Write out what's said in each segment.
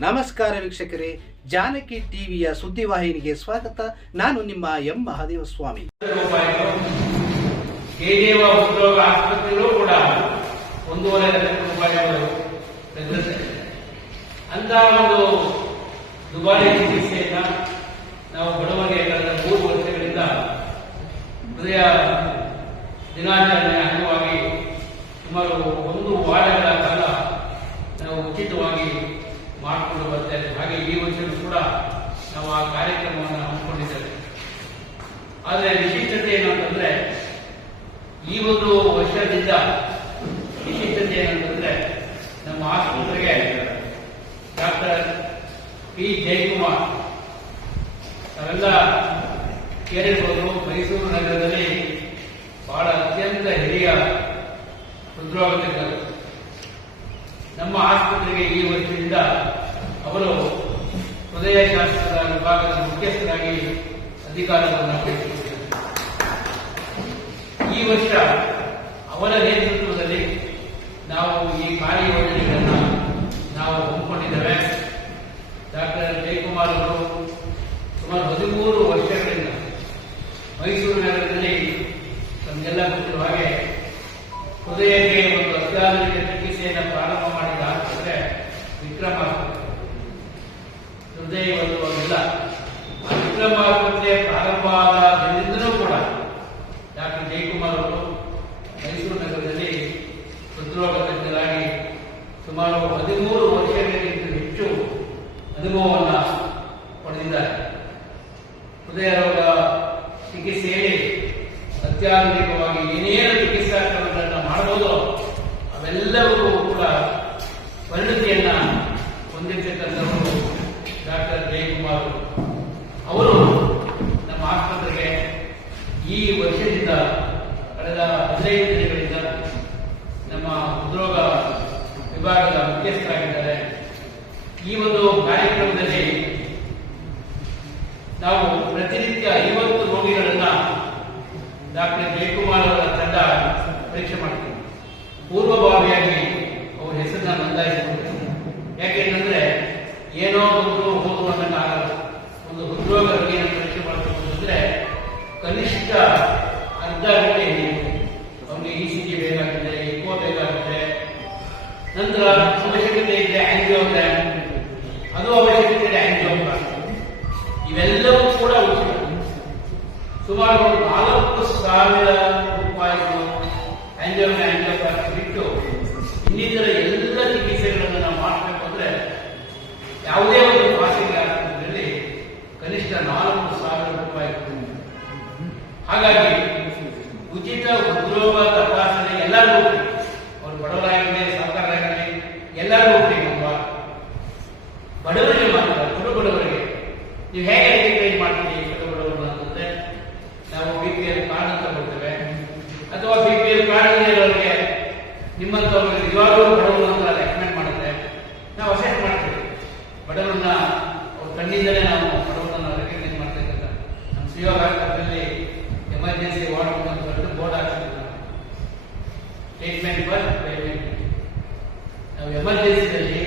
ನಮಸ್ಕಾರ ವೀಕ್ಷಕರೇ, ಜಾನಕಿ ಟಿವಿಯ ಸುದ್ದಿವಾಹಿನಿಗೆ ಸ್ವಾಗತ. ನಾನು ನಿಮ್ಮ ಎಂ. ಮಹಾದೇವ ಸ್ವಾಮಿ ಕೂಡ ಒಂದೂವರೆ ಲಕ್ಷ ರೂಪಾಯಿಗಳು ಅಂತ ಒಂದು ದುಬಾರಿ ಚಿಕಿತ್ಸೆಯನ್ನ ನಾವು ಬಡವರಿಗೆ ಕಳೆದ ಮೂರು ವರ್ಷಗಳಿಂದ ಹೃದಯ ದಿನಾಚರಣೆ ಅಂಗವಾಗಿ ಸುಮಾರು ಒಂದು ವಾರಗಳ ಕಾಲ ನಾವು ಉಚಿತವಾಗಿ ಮಾಡಿಕೊಂಡು ಬರ್ತೇವೆ ಹಾಗೆ ಈ ವರ್ಷವೂ ಕೂಡ ನಾವು ಆ ಕಾರ್ಯಕ್ರಮವನ್ನು ಹಮ್ಮಿಕೊಂಡಿದ್ದೇವೆ ಆದರೆ ವಿಶಿಷ್ಟತೆ ಏನು ಅಂತಂದ್ರೆ ಈ ಒಂದು ವರ್ಷದಿಂದ ವಿಶೇಷತೆ ಏನಂತಂದ್ರೆ ನಮ್ಮ ಆಸ್ಪತ್ರೆಗೆ ಡಾಕ್ಟರ್ ಪಿ ಜಯಕುಮಾರ್ ನಾವೆಲ್ಲ ಕೇಳಿರ್ಬೋದು. ಮೈಸೂರು ನಗರದಲ್ಲಿ ಬಹಳ ಅತ್ಯಂತ ಹಿರಿಯ ಹೃದ್ರೋಗ ತಜ್ಞರು ನಮ್ಮ ಆಸ್ಪತ್ರೆಗೆ ಈ ವರ್ಷದಿಂದ ಅವರು ಹೃದಯ ಹೃದಯಶಾಸ್ತ್ರದ ವಿಭಾಗದ ಮುಖ್ಯಸ್ಥರಾಗಿ ಅಧಿಕಾರವನ್ನು ವಹಿಸಿದ್ದಾರೆ. ಈ ವರ್ಷ ಅವರ ನೇತೃತ್ವದಲ್ಲಿ ನಾವು ಈ ಕಾರ್ಯಯೋಜನೆಗಳನ್ನು ನಾವು ಹಮ್ಮಿಕೊಂಡಿದ್ದೇವೆ. ಡಾಕ್ಟರ್ ಜಯಕುಮಾರ್ ಅವರು ಸುಮಾರು ಹದಿಮೂರು ವರ್ಷಗಳಿಂದ ಮೈಸೂರು ನಗರದಲ್ಲಿ ನಮಗೆಲ್ಲ ಗೊತ್ತಿರುವ ಹಾಗೆ ಹೃದಯಕ್ಕೆ ಒಂದು ಅತ್ಯಾಧುನಿಕ ಚಿಕಿತ್ಸೆಯನ್ನು ಪ್ರಾರಂಭ ಮಾಡಿದ ಆಸ್ಪತ್ರೆ ವಿಕ್ರಮ ಆಸ್ಪತ್ರೆ ಹೃದಯ ಒಂದು ಅಲ್ಲ ಆ ವಿಕ್ರಮ ಆಸ್ಪತ್ರೆ ಪ್ರಾರಂಭ ಆದ ದಿನದಿಂದಲೂ ಕೂಡ ಡಾಕ್ಟರ್ ಜಯಕುಮಾರ್ ಅವರು ಮೈಸೂರು ನಗರದಲ್ಲಿ ಹೃದ್ರೋಗ ತಜ್ಞರಾಗಿ ಸುಮಾರು ಹದಿಮೂರು ವರ್ಷಗಳಿಗಿಂತ ಹೆಚ್ಚು ಅನುಭವವನ್ನು ಪಡೆದಿದ್ದಾರೆ. ಹೃದಯ ರೋಗ ಚಿಕಿತ್ಸೆಯಲ್ಲಿ ಅತ್ಯಾಧುನಿಕವಾಗಿ ಏನೇನು ಚಿಕಿತ್ಸಾ ಕ್ರಮಗಳನ್ನು ಮಾಡಬಹುದು ಅವೆಲ್ಲವೂ ಕೂಡ ಪರಿಣತಿಯನ್ನ ಹೊಂದಿರ್ತಕ್ಕಂಥವರು ಡಾಕ್ಟರ್ ಜಯಕುಮಾರ್ ಅವರು ನಮ್ಮ ಆಸ್ಪತ್ರೆಗೆ ಈ ವರ್ಷದಿಂದ ಕಳೆದ ಹದಿನೈದು ದಿನಗಳಿಂದ ನಮ್ಮ ಹೃದ್ರೋಗ ವಿಭಾಗದ ಮುಖ್ಯಸ್ಥರಾಗಿದ್ದಾರೆ. ಈ ಒಂದು ಕಾರ್ಯಕ್ರಮದಲ್ಲಿ ನಾವು ಪ್ರತಿನಿತ್ಯ ಐವತ್ತು ರೋಗಿಗಳನ್ನ ಡಾಕ್ಟರ್ ಸುಮಾರು ನಾಲ್ಕು ಸಾವಿರ ರೂಪಾಯಿಗಳು ಆಂಜಿಯೋಗ್ರಾಮ್ ಆಂಜಿಯೋಗ್ರಾಮ್ ಬಿಟ್ಟು ಇನ್ನಿತರ ಎಲ್ಲ ಚಿಕಿತ್ಸೆಗಳನ್ನು ನಾವು ಮಾಡಬೇಕು ಅಂದ್ರೆ ಯಾವುದೇ ಒಂದು ಖಾಸಗಿ ಆಸ್ಪತ್ರೆಯಲ್ಲಿ ಕನಿಷ್ಠ ನಾಲ್ಕು ಸಾವಿರ ರೂಪಾಯಿ ಹಾಗಾಗಿ ಉಚಿತ ಉದ್ಯೋಗ ತಪಾಸಣೆ ಎಲ್ಲರಿಗೂ ಫ್ರೀ ಅವ್ರು ಬಡವರಾಗಲಿ ಸರ್ಕಾರರಾಗಲಿ ಎಲ್ಲರಿಗೂ ಫ್ರೀ ಅಲ್ವಾ ಬಡವರಿಗೆ ಮಾತ್ರ ಕಡು ಬಡವರಿಗೆ ನೀವು ಹೇಗೆ ಐಡೆಂಟಿಫೈ ಮಾಡ್ತೀವಿ ಕಡು ಬಡವರು ಅಂತಂದ್ರೆ ನಾವು ಬಿ ಪಿ ಎಲ್ ಕಾರ್ಡ್ ಅಂತ ಕೊಡ್ತೇವೆ ಅಥವಾ ಬಿ ಪಿ ಎಲ್ ಕಾರ್ಡ್ ಇರೋರಿಗೆ ನಿಮ್ಮಂಥವ್ರಿಗೆ ನಿಜವಾಗ್ಲೂ ಬಡವರು ಅಂತ ರೆಕಮೆಂಡ್ ಮಾಡುತ್ತೆ ನಾವು ಅಸೆಸ್ಟ್ ಮಾಡ್ತೀವಿ ಬಡವರನ್ನ ಅವ್ರ ಕಣ್ಣಿಂದಲೇ ನಾವು ಬಡವರನ್ನ ರೆಕಗ್ನೈಸ್ ಮಾಡ್ತಕ್ಕಂಥ ನಮ್ಮ ಸಿಒ ಹಾಸ್ಪಿಟಲ್ ಎಮರ್ಜೆನ್ಸಿ ವಾರ್ಡ್ ಅಂತ ದೊಡ್ಡ ಬೋರ್ಡ್ ಹಾಕ್ತೀವಿ ನಾವು ಟ್ರೀಟ್ಮೆಂಟ್ ಫರ್ ಪೇಮೆಂಟ್ ನಾವು ಎಮರ್ಜೆನ್ಸಿನಲ್ಲಿ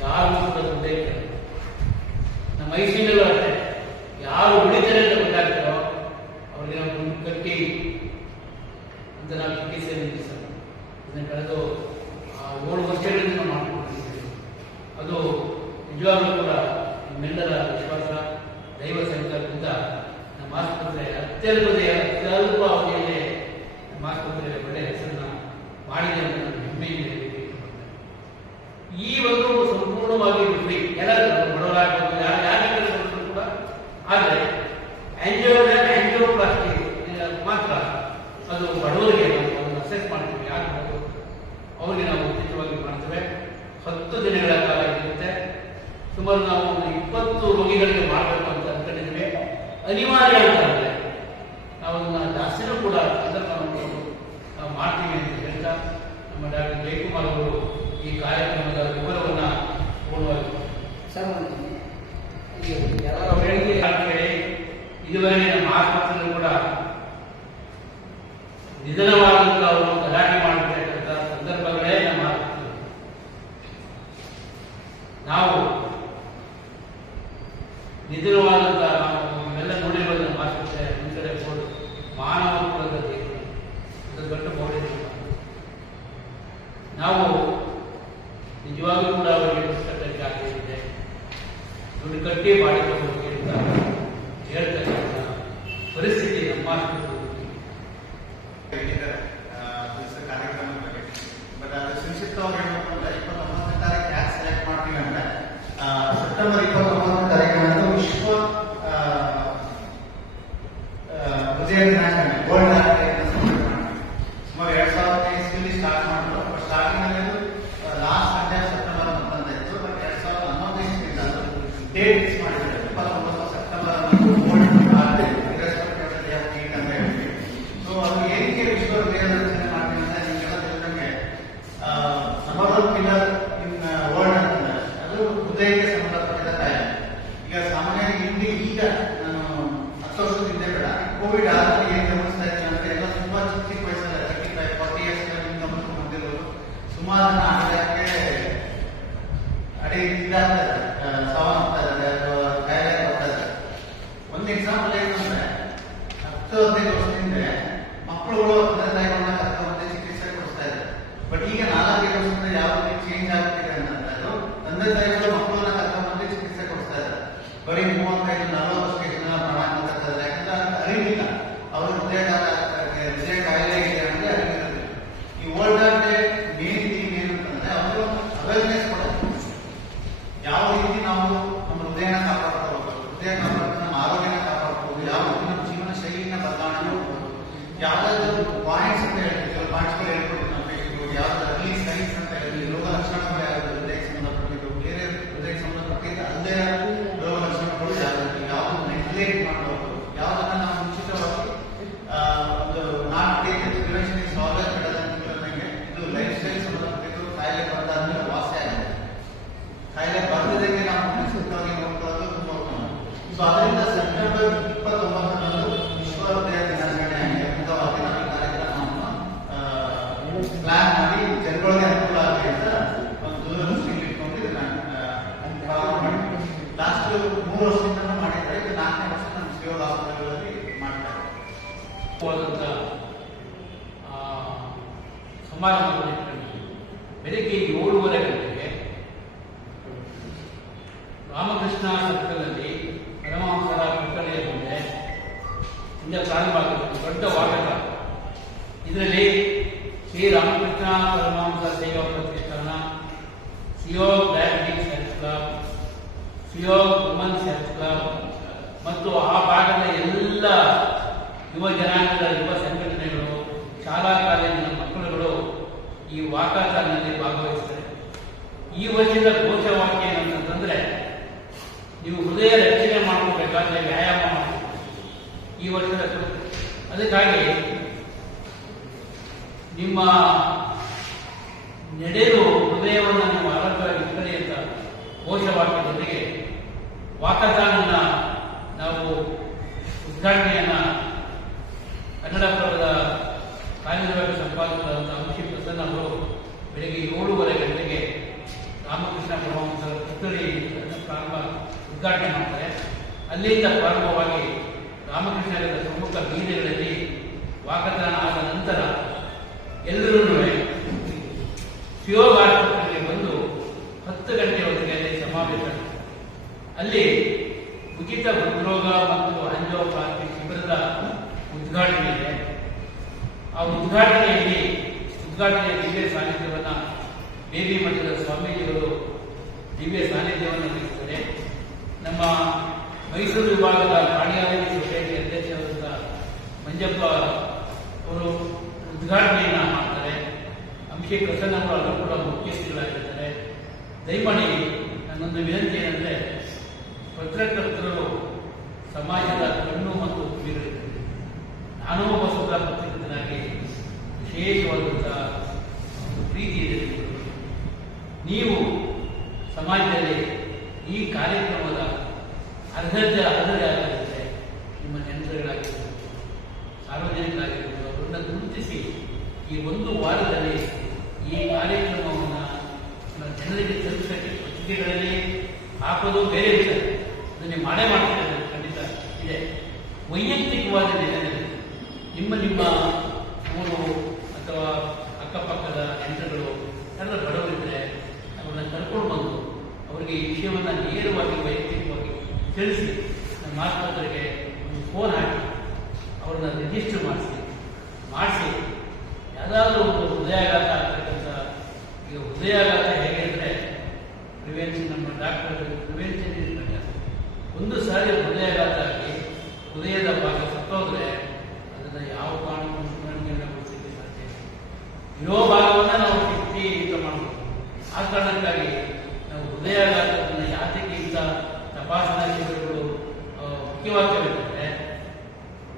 ಯಾರು ಕೂಡ ದುಡ್ಡೇ ಕೇಳಲ್ಲ. ನಮ್ಮ ಐಸಿಯಲ್ಲೂ ಅಷ್ಟೇ ಯಾರು ಉಳಿತಾರೆ ಅಂತ ಗೊತ್ತಾಗ್ತಾರೋ ಅವ್ರಿಗೆ ನಾವು ದುಡ್ಡು ಕಟ್ಟಿ ಅಂತ ನಾವು ಚಿಕಿತ್ಸೆ ನಿಲ್ಲಿಸೋಣ ಇದನ್ನು ಕಳೆದು ಆ ಏಳು ವರ್ಷಗಳಿಂದ ನಾವು ಮಾಡ್ಕೊಂಡಿದ್ದೀವಿ ಅದು ನಿಜವಾಗ್ಲೂ ಕೂಡ ನಿಮ್ಮೆಲ್ಲರ ವಿಶ್ವಾಸ ದೈವ ಸಂಕಲ್ಪದಿಂದ ನಮ್ಮ ಆಸ್ಪತ್ರೆ ಅತ್ಯಲ್ಪ ಅತ್ಯಲ್ಪ ಅವಧಿಯಲ್ಲಿ ನಮ್ಮ ಆಸ್ಪತ್ರೆ ಒಳ್ಳೆಯ ಹೆಸರನ್ನ ಮಾಡಿದೆ ಅಂತ ನಾನು ಹೆಮ್ಮೆಯಿಂದ ಹೇಳಲಿಕ್ಕೆ ಇಷ್ಟಪಡ್ತೇನೆ. ಈ ಒಂದು ಸಂಪೂರ್ಣವಾಗಿ ಫ್ರೀ ಎಲ್ಲರೂ ಬಡವರಾಗಬಹುದು ಯಾರು ಯಾರಿಗೂ ಕೂಡ ಆದರೆ ಆಂಜಿಯೋಗ್ರಾಮ್ ಆಂಜಿಯೋಪ್ಲಾಸ್ಟಿ ಮಾತ್ರ ಅದು ಬಡವರಿಗೆ ನಾವು ಅದನ್ನು ಅಸೆಸ್ ಮಾಡ್ತೀವಿ ಯಾರು ಬಡವರು ಅವರಿಗೆ ನಾವು ಉಚಿತವಾಗಿ ಮಾಡ್ತೇವೆ ಹತ್ತು ದಿನಗಳ ಕಾಲ ಇರುತ್ತೆ ಸುಮಾರು ನಾವು ಒಂದು ಇಪ್ಪತ್ತು ರೋಗಿಗಳಿಗೆ ಮಾಡಬೇಕು ಅಂತ ಅನ್ಕೊಂಡಿದ್ದೀವಿ ಅನಿವಾರ್ಯ ಅಂತ ಅಂದ್ರೆ ನಾವು ಅದನ್ನ ಜಾಸ್ತಿನೂ ಕೂಡ ಮಾಡಿಕೊಂಡು ನಾವು ಮಾಡ್ತೀವಿ ಅಂತ ಹೇಳ್ತಾ ನಮ್ಮ ಡಾಕ್ಟರ್ ಜಯಕುಮಾರ್ ಅವರು ಈ ಕಾರ್ಯಕ್ರಮದ ವಿವರವನ್ನ ಸರ್ ಇದುವರೆಗೆ ನಮ್ಮ ಆಸ್ಪತ್ರೆಯಲ್ಲೂ ಕೂಡ ನಿಧನವಾದಂತ ಅವರು ಗಲಾಟೆ ಮಾಡತಕ್ಕಂಥ ಸಂದರ್ಭಗಳೇ ನಮ್ಮ ಆಸ್ಪತ್ರೆ. ನಾವು ಮಾನವ ಕುಲದ ದೇವರು. ಇದು ದೊಡ್ಡ ಮೌಲ್ಯ ನಾವು ನಿಜವಾಗಲೂ ಕೂಡ ಅವರಿಗೆ ಪುಸ್ತಕದಲ್ಲಿ ಆಗಿದ್ದೇವೆ ದುಡ್ಡು ಕಟ್ಟಿ ಮಾಡಿಕೊಂಡು ಡೇಟ್ ಫಿಕ್ಸ್ ಮಾಡಿದ್ದಾರೆ ಸೆಪ್ಟೆಂಬರ್ ಸೊ ಅದು ಏನಕ್ಕೆ ವಿಶ್ವ ಮಾಡ್ತೀವಿ ಅಂತ ನಿಮಗೆಲ್ಲ ತಿಳಿದಂಗೆ ನಂಬರ್ ಒನ್ ಪಿಲ್ಲರ್ ಅದು ಹೃದಯಕ್ಕೆ ಈಗ ಸಾಮಾನ್ಯವಾಗಿ ಇಲ್ಲಿ ಈಗ ನಾನು ಹತ್ತು ವರ್ಷದ ಹಿಂದೆ ಕೋವಿಡ್ ಆದ್ಮೇಲೆ ಏನು ಗಮನಿಸ್ತಾ ಎಲ್ಲ ತುಂಬಾ ಚಿಕ್ಕ ಚಿಕ್ಕ ವಯಸ್ಸಲ್ಲಿ ತರ್ಟಿ ಫೈವ್ ಫಾರ್ಟಿ ಇಯರ್ಸ್ ಸುಮಾರು ಜನ ಅಡಿ ಇದಾಗ್ತಾರೆ ಸಾವನ್ನಪ್ತಾ ಇದ್ದಾರೆ ಅಥವಾ ಕಾಯಿಲೆ ಬರ್ತಾ ಇದ್ದಾರೆ ಒಂದು ಎಕ್ಸಾಂಪಲ್ ಏನಂದ್ರೆ ಹತ್ತು ಹದಿನೈದು ವರ್ಷದಿಂದ ಮಕ್ಕಳುಗಳು ತಂದೆ ತಾಯಿಗಳನ್ನ ಕರ್ಕೊಂಡು ಚಿಕಿತ್ಸೆ ಕೊಡಿಸ್ತಾ ಇದ್ದಾರೆ ಬಟ್ ಈಗ ನಾಲ್ಕೈದು ವರ್ಷದಿಂದ ಯಾವ ರೀತಿ ಚೇಂಜ್ ಆಗ್ತಿದೆ ಅಂತಂದ್ರೆ ಅದು ತಂದೆ ತಾಯಿಗಳು ಮಕ್ಕಳನ್ನ ಕರ್ಕೊಂಡು ಚಿಕಿತ್ಸೆ ಕೊಡ್ತಾ ಇದ್ದಾರೆ. ಬರೀ ಮೂವತ್ತೈದು ನಲವತ್ತು ವರ್ಷಕ್ಕೆ ಜನ ಪ್ರಾಣ ಕಳ್ಕೊತಾ ಇದ್ದಾರೆ ಯಾಕಂದ್ರೆ ಹೃದಯ ಇದೆ ಈ ಆರ್ ಡೇ ಮೇನ್ ಥಿಂಗ್ ಏನು ಅಂತಂದ್ರೆ ಕೊಡೋದು. ಯಾವ ರೀತಿ ನಾವು ನಮ್ಮ ಹೃದಯನ ಕಾಪಾಡ್ಕೋಬೇಕು ಹೃದಯ ನಮ್ಮ ಆರೋಗ್ಯನ ಕಾಪಾಡ್ಕೋಬೇಕು ಯಾವ ರೀತಿ ನಮ್ಮ ಜೀವನ ಶೈಲಿನ ಬದಲಾವಣೆ ಮಾಡ್ಬೋದು ಯಾವ್ದಾದ್ರು ಪಾಯಿಂಟ್ಸ್ ಅಂತ ಹೇಳ್ತೀವಿ ಪಾಯಿಂಟ್ಸ್ಗಳು ಹೇಳ್ಕೊಡ್ತೀವಿ. ವಾದಂಥ ಆ, ಸಮಾರಂಭವನ್ನು ಇಟ್ಕೊಂಡು ಬೆಳಗ್ಗೆ ಏಳುವರೆ ಗಂಟೆಗೆ ರಾಮಕೃಷ್ಣ ಸರ್ಕಲಲ್ಲಿ ಪರಮಹಂಸರ ಕಟ್ಟಣೆಯ ಮುಂದೆ ಇಂದ ಪ್ರಾರಂಭ ಆಗುತ್ತೆ. ದೊಡ್ಡ ವಾಟಕ ಇದರಲ್ಲಿ ಶ್ರೀ ರಾಮಕೃಷ್ಣ ಪರಮಹಂಸ ಸೇವಾ ಪ್ರತಿಷ್ಠಾನ ಸಿಯೋ ಡಯಾಬಿಟಿಕ್ಸ್ ಹೆಲ್ತ್ ಕ್ಲಬ್ ಸಿಯೋಗ್ ವುಮನ್ಸ್ ಹೆಲ್ತ್ ಕ್ಲಬ್ ಮತ್ತು ಆ ಭಾಗದ ಯುವ ಜನಾಂಗದ ಯುವ ಸಂಘಟನೆಗಳು, ಶಾಲಾ ಕಾಲೇಜಿನ ಮಕ್ಕಳುಗಳು ಈ ವಾಕಾಚಾರದಲ್ಲಿ ಭಾಗವಹಿಸ್ತಾರೆ ಈ ವರ್ಷದ ಘೋಷವಾಕ್ಯ ಏನಂತಂದ್ರೆ, ನೀವು ಹೃದಯ ರಕ್ಷಣೆ ಮಾಡಬೇಕಾದ್ರೆ ವ್ಯಾಯಾಮ ಮಾಡಬೇಕು ಈ ವರ್ಷದ. ಅದಕ್ಕಾಗಿ ನಿಮ್ಮ ನಡೆದು ಹೃದಯವನ್ನು ನೀವು ಆರೋಗ್ಯವಾಗಿ ಇಟ್ಟರೆ ಅಂತ ಜೊತೆಗೆ ವಾಕಥಾನನ್ನ ನಾವು ಉದ್ಘಾಟನೆಯನ್ನ ಕನ್ನಡಪ್ರಭದ ಕಾರ್ಯನಿರ್ವಾಹಕ ಸಂಪಾದಕರಾದಂಥ ಅಂಶಿ ಪ್ರಸನ್ನ ಅವರು ಬೆಳಗ್ಗೆ ಏಳೂವರೆ ಗಂಟೆಗೆ ರಾಮಕೃಷ್ಣ ಪರಮಹಂಸರ ಪುತ್ಥಳಿ ಪ್ರಾರಂಭ ಉದ್ಘಾಟನೆ ಮಾಡ್ತಾರೆ. ಅಲ್ಲಿಂದ ಪ್ರಾರಂಭವಾಗಿ ರಾಮಕೃಷ್ಣರ ಪ್ರಮುಖ ಬೀದಿಗಳಲ್ಲಿ ವಾಕದಾನ ಆದ ನಂತರ ಎಲ್ಲರೂ ಶಿವೋಗ ಆಸ್ಪತ್ರೆಗೆ ಬಂದು ಹತ್ತು ಗಂಟೆ ಹೊತ್ತಿಗೆ ಅಲ್ಲಿ ಸಮಾವೇಶ ಅಲ್ಲಿ ಉಚಿತ ಹೃದ್ರೋಗ ಮತ್ತು ಆಂಜಿಯೋಪ್ಲಾಸ್ಟಿ ಶಿಬಿರದ ಉದ್ಘಾಟನೆ ಇದೆ ಆ ಉದ್ಘಾಟನೆಯಲ್ಲಿ, ಉದ್ಘಾಟನೆಯ ದಿವ್ಯ ಸಾನ್ನಿಧ್ಯವನ್ನ ದೇವಿ ಮಠದ ಸ್ವಾಮೀಜಿಗಳು ದಿವ್ಯ ಸಾನ್ನಿಧ್ಯವನ್ನು ವಹಿಸಿದ್ದಾರೆ. ನಮ್ಮ ಮೈಸೂರು ವಿಭಾಗದ ಕಾರ್ಡಿಯಾಲಜಿ ಸೊಸೈಟಿ ಅಧ್ಯಕ್ಷರಾದಂತಹ ಮಂಜಪ್ಪ ಅವರು ಉದ್ಘಾಟನೆಯನ್ನ ಮಾಡ್ತಾರೆ. ಅಂಶಿ ಪ್ರಸನ್ನ ಅವರು ಕೂಡ ಮುಖ್ಯಸ್ಥರಾಗಿರ್ತಾರೆ ದಯಮಾಡಿ ನನ್ನೊಂದು ವಿನಂತಿ ಏನಂದ್ರೆ, ಪತ್ರಕರ್ತರು ಸಮಾಜದ ಕಣ್ಣು ಮತ್ತು ಕಿವಿಗಳಿದ್ದಾರೆ ನಾನೂ ಒಬ್ಬ ಸ್ವತಃ ವಿಶೇಷವಾದಂತಹ ವಿಶೇಷವಾದಂಥ ಒಂದು ಪ್ರೀತಿ ನೀವು ಸಮಾಜದಲ್ಲಿ ಈ ಕಾರ್ಯಕ್ರಮದ ಅರ್ಹತೆ ಅರ್ಹತೆ ಆಗಿರುತ್ತೆ. ನಿಮ್ಮ ನೆಂಟರುಗಳಾಗಿರ್ಬೋದು, ಸಾರ್ವಜನಿಕರಾಗಿರ್ಬೋದು, ಅವರನ್ನ ಗುರುತಿಸಿ ಈ ಒಂದು ವಾರದಲ್ಲಿ ಈ ಕಾರ್ಯಕ್ರಮವನ್ನು ಜನರಿಗೆ ತಲುಪಿಸಕ್ಕೆ ಪತ್ರಿಕೆಗಳಲ್ಲಿ ಹಾಕೋದು ಬೇರೆ ವಿಚಾರ. ಅದು ನೀವು ಮಾಡೇ ಮಾಡ್ತಾರೆ ಖಂಡಿತ ಇದೆ. ವೈಯಕ್ತಿಕವಾದ ನಿಮ್ಮ ನಿಮ್ಮ ಊರು ಅಥವಾ ಅಕ್ಕಪಕ್ಕದ ಯಂತ್ರಗಳು ಎಲ್ಲ ಬಡವರಿದ್ದರೆ ಅವ್ರನ್ನ ಕರ್ಕೊಂಡು ಬಂದು ಅವರಿಗೆ ಈ ವಿಷಯವನ್ನು ನೇರವಾಗಿ ವೈಯಕ್ತಿಕವಾಗಿ ತಿಳಿಸಿ. ನಮ್ಮ ಆಸ್ಪತ್ರೆಗೆ ಒಂದು ಫೋನ್ ಹಾಕಿ. ಅವ್ರನ್ನ ರಿಜಿಸ್ಟರ್ ಮಾಡಿಸಿ. ಮಾಡಿಸಿ. ಯಾವುದಾದ್ರೂ ಒಂದು ಹೃದಯಾಘಾತ ಆಗ್ತಕ್ಕಂಥ, ಈಗ ಹೃದಯಾಘಾತ ಹೇಗೆ ಅಂದರೆ ಪ್ರಿವೆನ್ಷನ್ ನಮ್ಮ ಡಾಕ್ಟರ್ ಪ್ರಿವೆನ್ಷನ್ ಒಂದು ಸಾರಿ ಹೃದಯಾಘಾತ ಆಗಿ, ಹೃದಯದ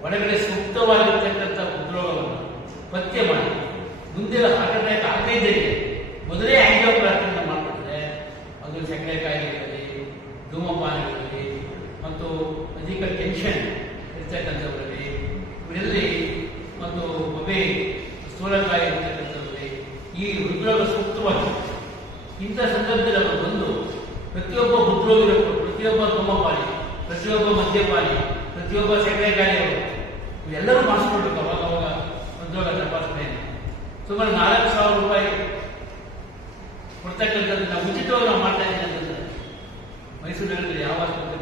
ಒಳಗಡೆ ಸೂಕ್ತವಾಗಿರ್ತಕ್ಕಂಥ ಉದ್ರೋಗವನ್ನು ಪತ್ತೆ ಮಾಡಿ, ಮುಂದೆ ಹಾರ್ಟ್ ಅಟ್ಯಾಕ್ ಆಗದೇ ಇದ್ದರೆ ಮೊದಲೇ ಆಂಜಿಯೋಪ್ಲಾಸ್ಟಿಯನ್ನು ಮಾಡಿಬಿಟ್ರೆ ಅದು ಸಕ್ಕರೆ ಕಾಯಿಲೆ ಇರಲಿ ಧೂಮಪಾನ ಇರಲಿ ಮತ್ತು ಅಧಿಕ ಟೆನ್ಷನ್ ಇರ್ತಕ್ಕಂಥವರಲ್ಲಿ, ಇವರಲ್ಲಿ ಮತ್ತು ಮೊಬೈಲ್ ಸ್ಥೂಲಕಾಯಿ ಇರ್ತಕ್ಕಂಥವರಲ್ಲಿ ಈ ಹೃದ್ರೋಗ ಸೂಕ್ತವಾಗಿರುತ್ತೆ. ಇಂಥ ಸಂದರ್ಭದಲ್ಲಿ ಅವರು ಬಂದು ಪ್ರತಿಯೊಬ್ಬ ಹೃದ್ರೋಗಿಗಳು ಪ್ರತಿಯೊಬ್ಬ ಧೂಮಪಾನಿ, ಪ್ರತಿಯೊಬ್ಬ ಮದ್ಯಪಾನಿ, ಪ್ರತಿಯೊಬ್ಬ ಸಕ್ಕರೆ ಕಾಯಿಲೆಯವರು ಇವೆಲ್ಲರೂ ಮಾಡಿಸ್ಕೊಳ್ಬೇಕು ಅವಾಗ ಅವಾಗ ಉದ್ಯೋಗ ತಪಾಸಣೆ ಸುಮಾರು ನಾಲ್ಕು ಸಾವಿರ ರೂಪಾಯಿ ಕೊಡ್ತಕ್ಕಂಥದ್ದು ಉಚಿತವಾಗಿ ನಾವು ಮಾಡ್ತಾ ಇದ್ದೀವಿ ಅಂತಂದ್ರೆ ಮೈಸೂರಿನಲ್ಲಿ ಯಾವ ಆಸ್ಪತ್ರೆ